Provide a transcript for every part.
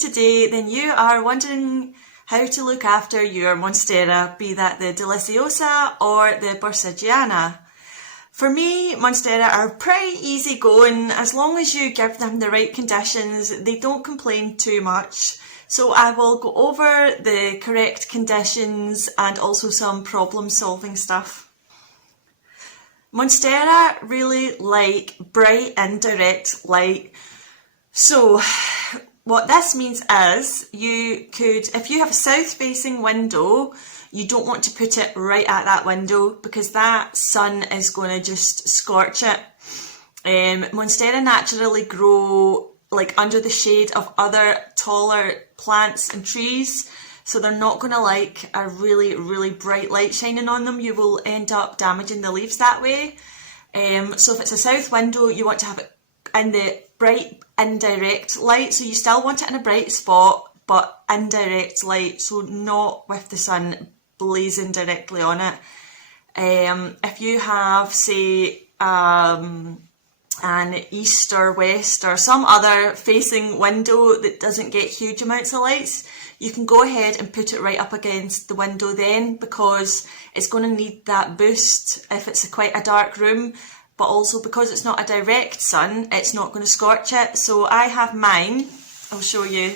today, then you are wondering how to look after your Monstera, be that the Deliciosa or the Bursagiana. For me, Monstera are pretty easy going. As long as you give them the right conditions, they don't complain too much. So I will go over the correct conditions and also some problem solving stuff. Monstera really like bright indirect light. So what this means is you could, if you have a south facing window, you don't want to put it right at that window because that sun is going to just scorch it. Monstera naturally grow like under the shade of other taller plants and trees, so they're not going to like a really, really bright light shining on them. You will end up damaging the leaves that way. So if it's a south window, you want to have it in the bright indirect light, so you still want it in a bright spot, but indirect light, so not with the sun blazing directly on it. If you have, say, an east or west or some other facing window that doesn't get huge amounts of lights, you can go ahead and put it right up against the window then, because it's going to need that boost if it's quite a dark room, but also because it's not a direct sun, it's not going to scorch it. So I have mine, I'll show you,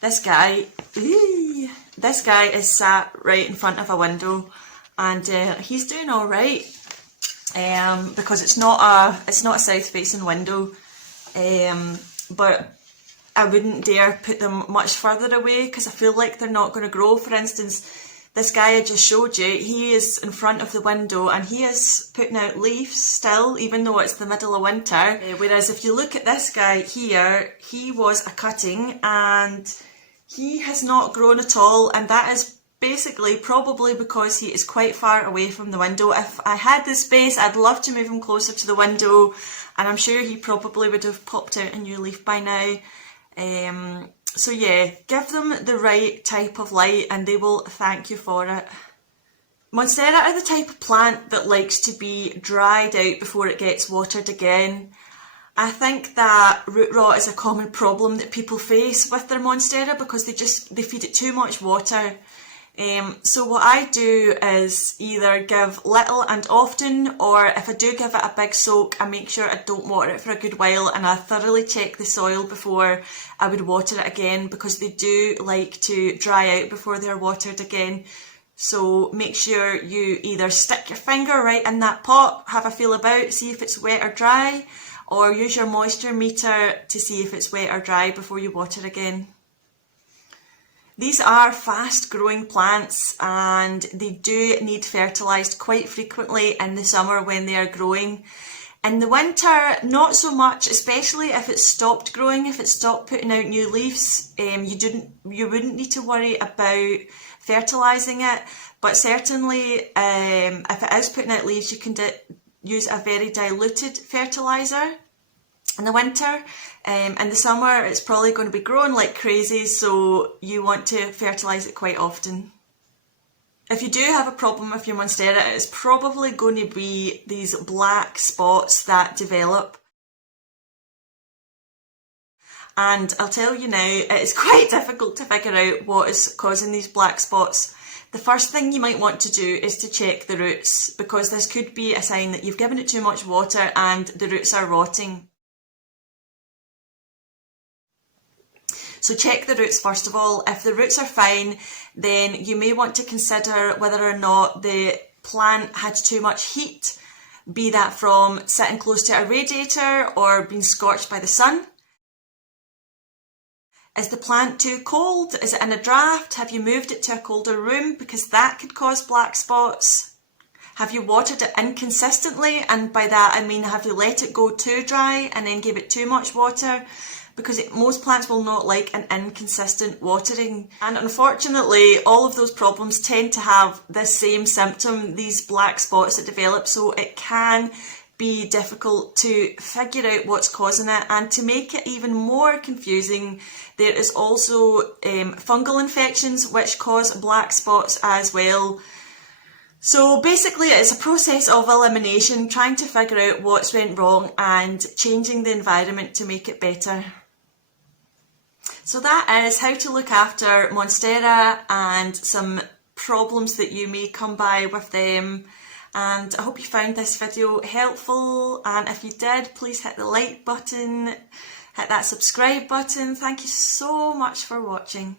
this guy, this guy is sat right in front of a window, and he's doing all right, because it's not a south facing window, but I wouldn't dare put them much further away because I feel like they're not going to grow. For instance, this guy I just showed you, he is in front of the window and he is putting out leaves still, even though it's the middle of winter. Whereas if you look at this guy here, he was a cutting and he has not grown at all, and that is basically probably because he is quite far away from the window. If I had the space, I'd love to move him closer to the window, and I'm sure he probably would have popped out a new leaf by now. So yeah, give them the right type of light and they will thank you for it. Monstera are the type of plant that likes to be dried out before it gets watered again. I think that root rot is a common problem that people face with their Monstera because they feed it too much water. So what I do is either give little and often, or if I do give it a big soak, I make sure I don't water it for a good while and I thoroughly check the soil before I would water it again, because they do like to dry out before they're watered again. So make sure you either stick your finger right in that pot, have a feel about, see if it's wet or dry, or use your moisture meter to see if it's wet or dry before you water again. These are fast growing plants and they do need fertilised quite frequently in the summer when they are growing. In the winter, not so much, especially if it's stopped growing, if it's stopped putting out new leaves. You wouldn't need to worry about fertilising it, but certainly if it is putting out leaves, you can use a very diluted fertiliser in the winter. In the summer, it's probably going to be growing like crazy, so you want to fertilise it quite often. If you do have a problem with your Monstera, it's probably going to be these black spots that develop. And I'll tell you now, it is quite difficult to figure out what is causing these black spots. The first thing you might want to do is to check the roots, because this could be a sign that you've given it too much water and the roots are rotting. So check the roots first of all. If the roots are fine, then you may want to consider whether or not the plant had too much heat, be that from sitting close to a radiator or being scorched by the sun. Is the plant too cold? Is it in a draft? Have you moved it to a colder room? Because that could cause black spots. Have you watered it inconsistently? And by that I mean, have you let it go too dry and then gave it too much water? Because most plants will not like an inconsistent watering. And unfortunately, all of those problems tend to have this same symptom, these black spots that develop, so it can be difficult to figure out what's causing it. And to make it even more confusing, there is also fungal infections which cause black spots as well. So basically it's a process of elimination, trying to figure out what's went wrong and changing the environment to make it better. So that is how to look after Monstera and some problems that you may come by with them. And I hope you found this video helpful, and if you did, please hit the like button, hit that subscribe button. Thank you so much for watching.